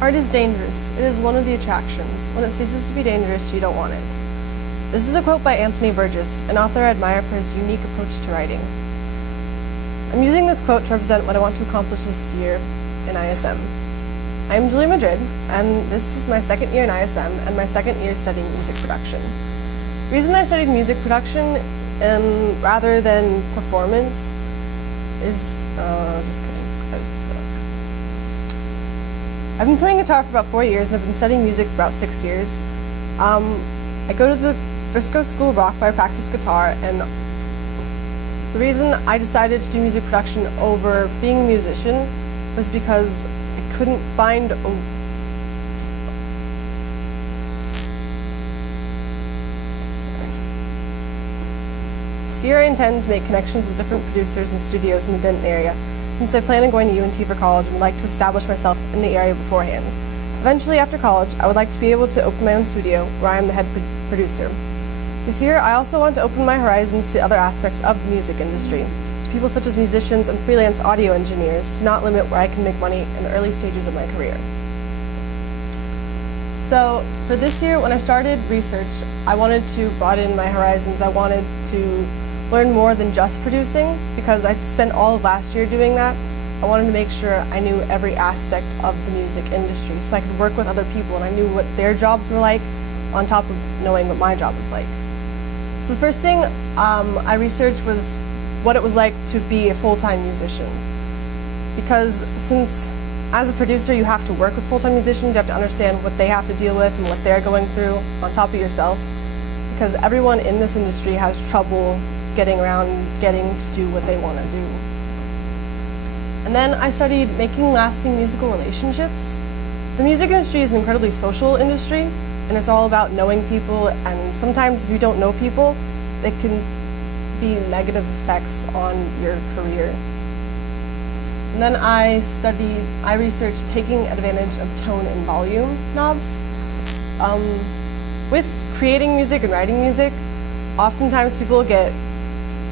Art is dangerous. It is one of the attractions. When it ceases to be dangerous, you don't want it. This is a quote by Anthony Burgess, an author I admire for his unique approach to writing. I'm using this quote to represent what I want to accomplish this year in ISM. I am Julie Madrid, and this is my second year in ISM and my second year studying music production. The reason I studied music production rather than performance is, just kidding. I just messed that up. I've been playing guitar for about 4 years and I've been studying music for about 6 years. I go to the Frisco School of Rock where I practice guitar, and the reason I decided to do music production over being a musician was because I couldn't find This year I intend to make connections with different producers and studios in the Denton area, since I plan on going to UNT for college and would like to establish myself in the area beforehand. Eventually, after college, I would like to be able to open my own studio where I am the head producer. This year, I also want to open my horizons to other aspects of the music industry, to people such as musicians and freelance audio engineers, to not limit where I can make money in the early stages of my career. So, for this year, when I started research, I wanted to broaden my horizons. I wanted to learn more than just producing, because I spent all of last year doing that. I wanted to make sure I knew every aspect of the music industry so I could work with other people and I knew what their jobs were like on top of knowing what my job was like. So the first thing I researched was what it was like to be a full-time musician. Because since as a producer you have to work with full-time musicians, you have to understand what they have to deal with and what they're going through on top of yourself. Because everyone in this industry has trouble getting around, getting to do what they want to do. And then I studied making lasting musical relationships. The music industry is an incredibly social industry, and it's all about knowing people, and sometimes if you don't know people, it can be negative effects on your career. And then I researched taking advantage of tone and volume knobs. With creating music and writing music, oftentimes people get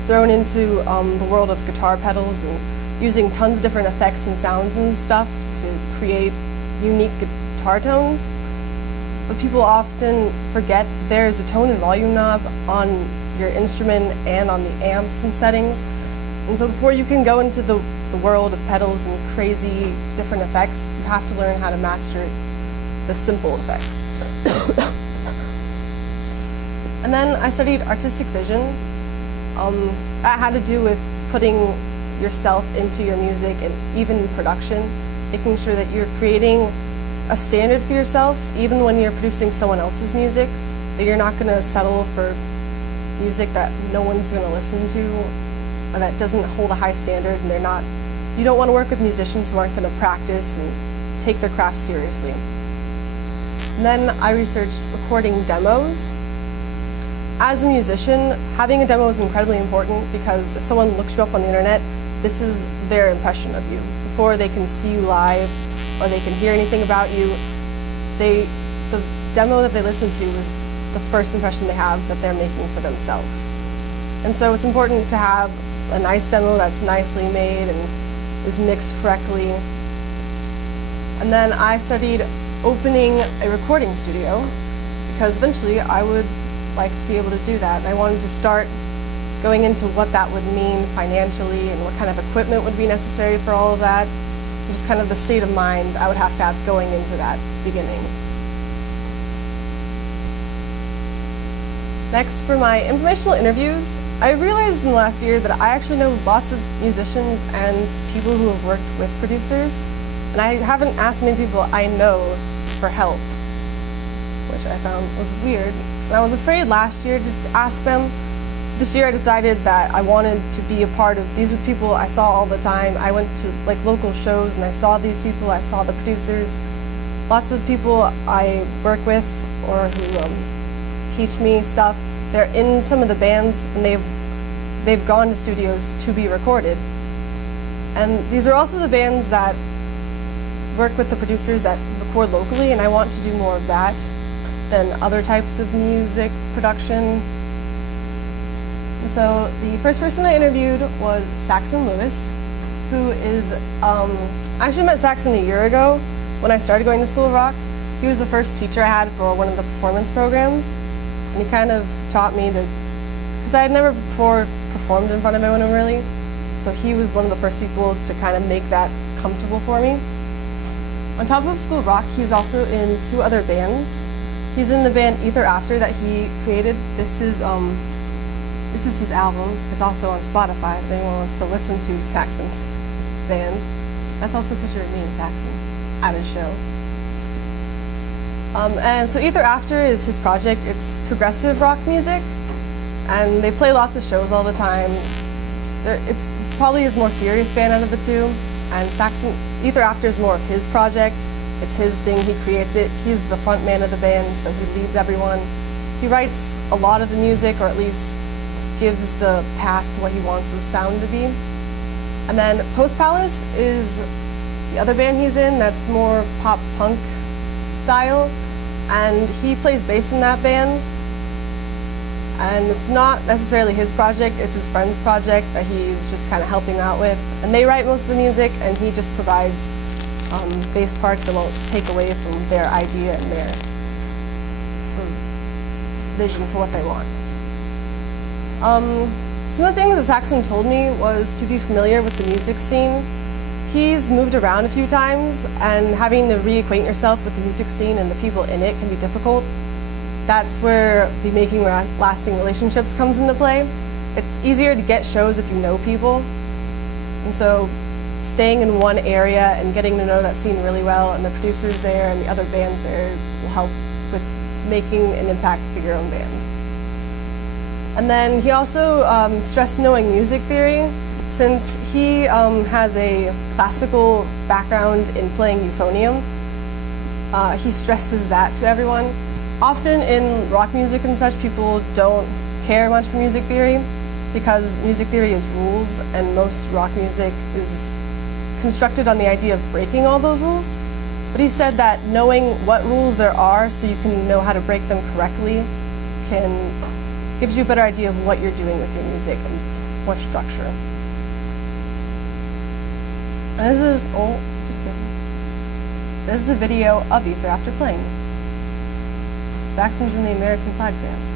thrown into the world of guitar pedals and using tons of different effects and sounds and stuff to create unique guitar tones. But people often forget that there's a tone and volume knob on your instrument and on the amps and settings. And so before you can go into the world of pedals and crazy different effects, you have to learn how to master the simple effects. And then I studied artistic vision. That had to do with putting yourself into your music and even production, making sure that you're creating a standard for yourself even when you're producing someone else's music, that you're not going to settle for music that no one's going to listen to or that doesn't hold a high standard, and you don't want to work with musicians who aren't going to practice and take their craft seriously. And then I researched recording demos. As a musician, having a demo is incredibly important because if someone looks you up on the internet, this is their impression of you. Before they can see you live or they can hear anything about you, the demo that they listen to is the first impression they have that they're making for themselves. And so it's important to have a nice demo that's nicely made and is mixed correctly. And then I studied opening a recording studio because eventually I would like to be able to do that. And I wanted to start going into what that would mean financially and what kind of equipment would be necessary for all of that, and just kind of the state of mind I would have to have going into that beginning. Next, for my informational interviews, I realized in the last year that I actually know lots of musicians and people who have worked with producers, and I haven't asked many people I know for help, which I found was weird. And I was afraid last year to ask them. This year I decided that I wanted to be a part of, these were people I saw all the time. I went to local shows and I saw these people, I saw the producers. Lots of people I work with or who teach me stuff, they're in some of the bands and they've gone to studios to be recorded. And these are also the bands that work with the producers that record locally, and I want to do more of that than other types of music production. And so the first person I interviewed was Saxon Lewis, who is, I actually met Saxon a year ago, when I started going to School of Rock. He was the first teacher I had for one of the performance programs, and he kind of taught me to, because I had never before performed in front of anyone really, so he was one of the first people to kind of make that comfortable for me. On top of School of Rock, he's also in 2 other bands. He's in the band Ether After that he created. This is his album. It's also on Spotify if anyone wants to listen to Saxon's band. That's also a picture of me and Saxon at his show. And so Ether After is his project. It's progressive rock music, and they play lots of shows all the time. It's probably his more serious band out of the 2, and Ether After is more of his project. It's his thing, he creates it. He's the front man of the band, so he leads everyone. He writes a lot of the music, or at least gives the path to what he wants the sound to be. And then Post Palace is the other band he's in that's more pop punk style, and he plays bass in that band. And it's not necessarily his project, it's his friend's project that he's just kind of helping out with. And they write most of the music, and he just provides bass parts that won't take away from their idea and their sort of vision for what they want. Some of the things that Saxon told me was to be familiar with the music scene. He's moved around a few times, and having to reacquaint yourself with the music scene and the people in it can be difficult. That's where the making lasting relationships comes into play. It's easier to get shows if you know people. And so staying in one area and getting to know that scene really well, and the producers there and the other bands there will help with making an impact to your own band. And then he also stressed knowing music theory. Since he has a classical background in playing euphonium, he stresses that to everyone. Often in rock music and such, people don't care much for music theory because music theory is rules, and most rock music is constructed on the idea of breaking all those rules. But he said that knowing what rules there are so you can know how to break them correctly gives you a better idea of what you're doing with your music and what structure. And this is a video of Ether After playing. Saxon's in the American flag dance.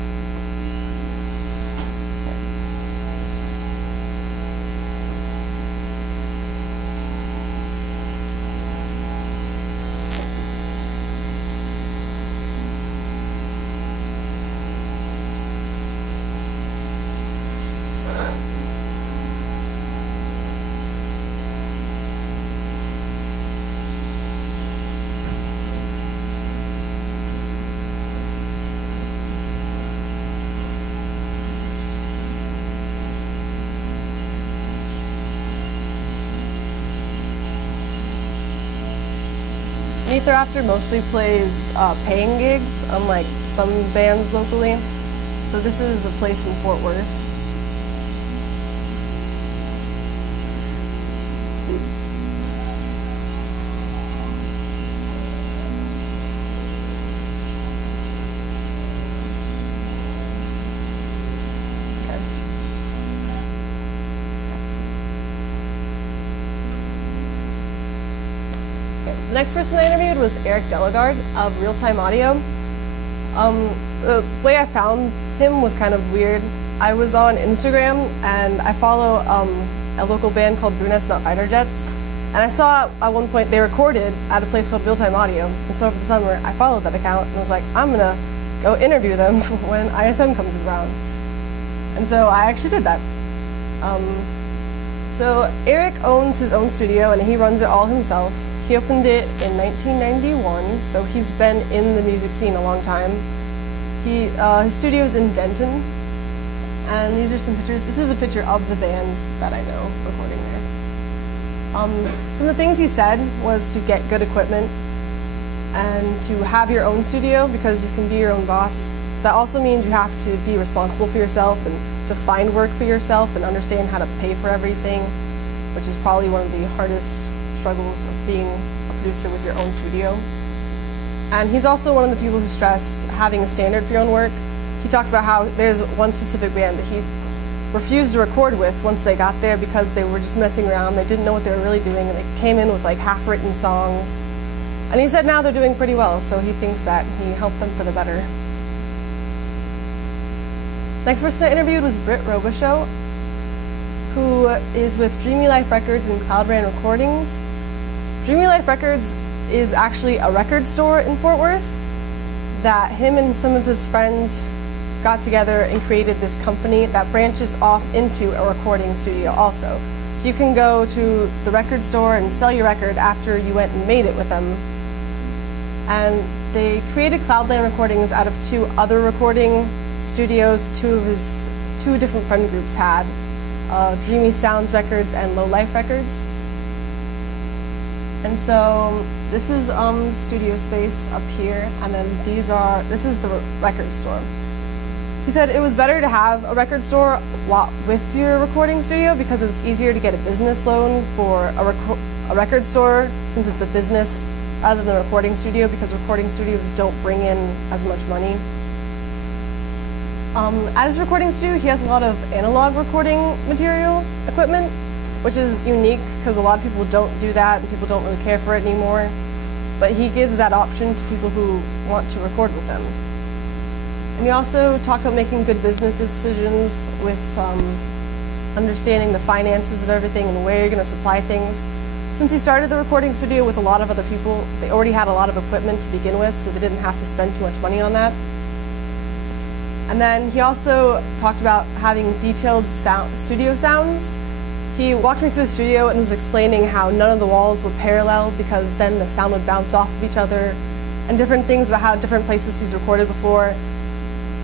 Ether After mostly plays paying gigs, unlike some bands locally. So this is a place in Fort Worth. The next person I interviewed was Eric Delegard of Real Time Audio. The way I found him was kind of weird. I was on Instagram and I follow a local band called Brunettes Not Fighter Jets. And I saw at one point they recorded at a place called Real Time Audio. And so over the summer I followed that account and was like, I'm gonna go interview them when ISM comes around. And so I actually did that. So Eric owns his own studio and he runs it all himself. He opened it in 1991, so he's been in the music scene a long time. His studio is in Denton, and these are some pictures. This is a picture of the band that I know recording there. Some of the things he said was to get good equipment and to have your own studio because you can be your own boss. That also means you have to be responsible for yourself and to find work for yourself and understand how to pay for everything, which is probably one of the hardest struggles of being a producer with your own studio. And he's also one of the people who stressed having a standard for your own work. He talked about how there's one specific band that he refused to record with once they got there because they were just messing around. They didn't know what they were really doing, and they came in with like half-written songs. And he said now they're doing pretty well, so he thinks that he helped them for the better. Next person I interviewed was Britt Robichaux, who is with Dreamy Life Records and Cloudbrand Recordings. Dreamy Life Records is actually a record store in Fort Worth that him and some of his friends got together and created this company that branches off into a recording studio also. So you can go to the record store and sell your record after you went and made it with them. And they created Cloudland Recordings out of two other recording studios two different friend groups had, Dreamy Sounds Records and Low Life Records. And so this is studio space up here, and then this is the record store. He said it was better to have a record store with your recording studio because it was easier to get a business loan for a record store since it's a business rather than a recording studio, because recording studios don't bring in as much money. At his recording studio, he has a lot of analog recording material equipment, which is unique because a lot of people don't do that and people don't really care for it anymore. But he gives that option to people who want to record with him. And he also talked about making good business decisions with understanding the finances of everything and where you're going to supply things. Since he started the recording studio with a lot of other people, they already had a lot of equipment to begin with, so they didn't have to spend too much money on that. And then he also talked about having detailed studio sounds. He walked me through the studio and was explaining how none of the walls were parallel because then the sound would bounce off of each other, and different things about how different places he's recorded before,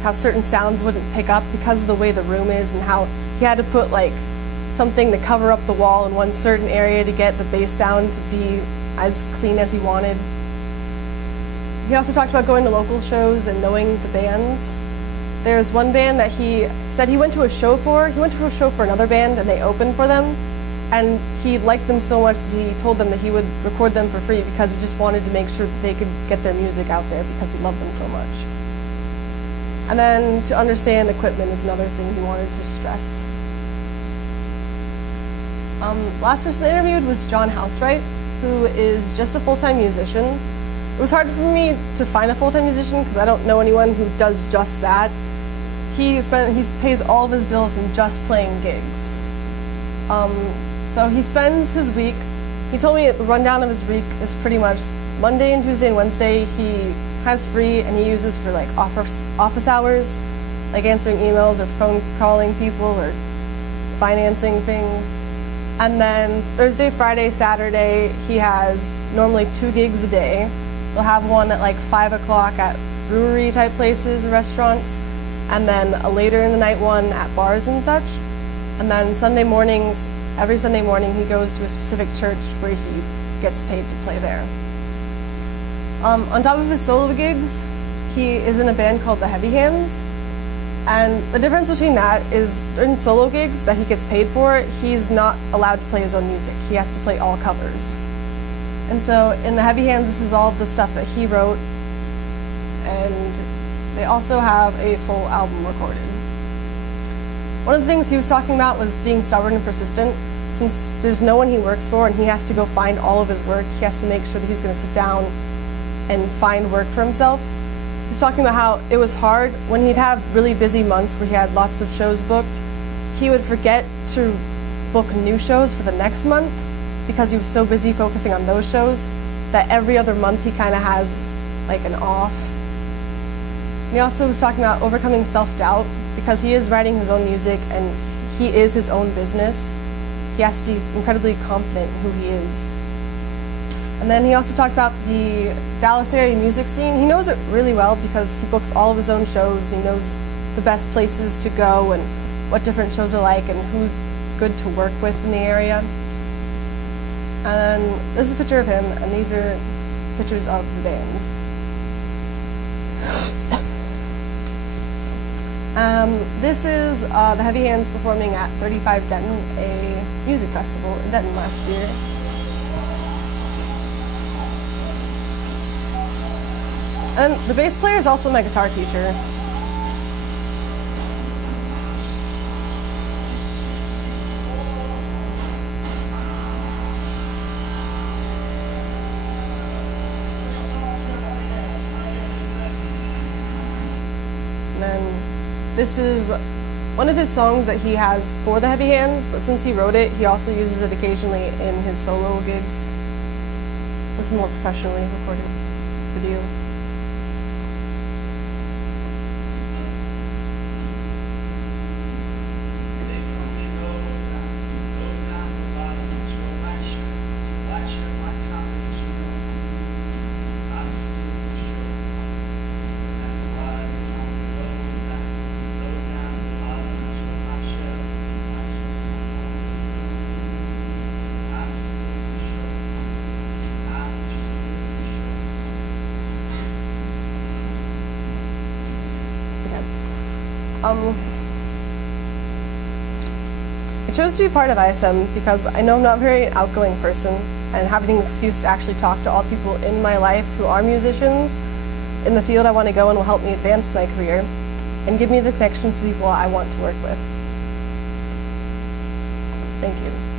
how certain sounds wouldn't pick up because of the way the room is, and how he had to put like something to cover up the wall in one certain area to get the bass sound to be as clean as he wanted. He also talked about going to local shows and knowing the bands. There's one band that he said he went to a show for. He went to a show for another band and they opened for them. And he liked them so much that he told them that he would record them for free because he just wanted to make sure that they could get their music out there because he loved them so much. And then to understand equipment is another thing he wanted to stress. Last person I interviewed was John Housewright, who is just a full-time musician. It was hard for me to find a full-time musician because I don't know anyone who does just that. He pays all of his bills in just playing gigs. So he spends his week, he told me the rundown of his week is pretty much Monday and Tuesday and Wednesday he has free and he uses for like office hours, like answering emails or phone calling people or financing things. And then Thursday, Friday, Saturday, he has normally 2 gigs a day. We'll have one at like 5 o'clock at brewery type places, restaurants, and then a later in the night one at bars and such. And then Sunday mornings, every Sunday morning he goes to a specific church where he gets paid to play there. On top of his solo gigs, he is in a band called the Heavy Hands. And the difference between that is during solo gigs that he gets paid for, he's not allowed to play his own music. He has to play all covers. And so in the Heavy Hands, this is all the stuff that he wrote. And they also have a full album recorded. One of the things he was talking about was being stubborn and persistent. Since there's no one he works for and he has to go find all of his work, he has to make sure that he's going to sit down and find work for himself. He was talking about how it was hard when he'd have really busy months where he had lots of shows booked. He would forget to book new shows for the next month because he was so busy focusing on those shows that every other month he kind of has like an off. And he also was talking about overcoming self-doubt because he is writing his own music and he is his own business. He has to be incredibly confident in who he is. And then he also talked about the Dallas area music scene. He knows it really well because he books all of his own shows. He knows the best places to go and what different shows are like and who's good to work with in the area. And this is a picture of him, and these are pictures of the band. This is the Heavy Hands performing at 35 Denton, a music festival in Denton last year. And the bass player is also my guitar teacher. This is one of his songs that he has for the Heavy Hands, but since he wrote it, he also uses it occasionally in his solo gigs. This is more professionally recorded video. I chose to be part of ISM because I know I'm not a very outgoing person, and having an excuse to actually talk to all people in my life who are musicians in the field I want to go in will help me advance my career and give me the connections to the people I want to work with. Thank you.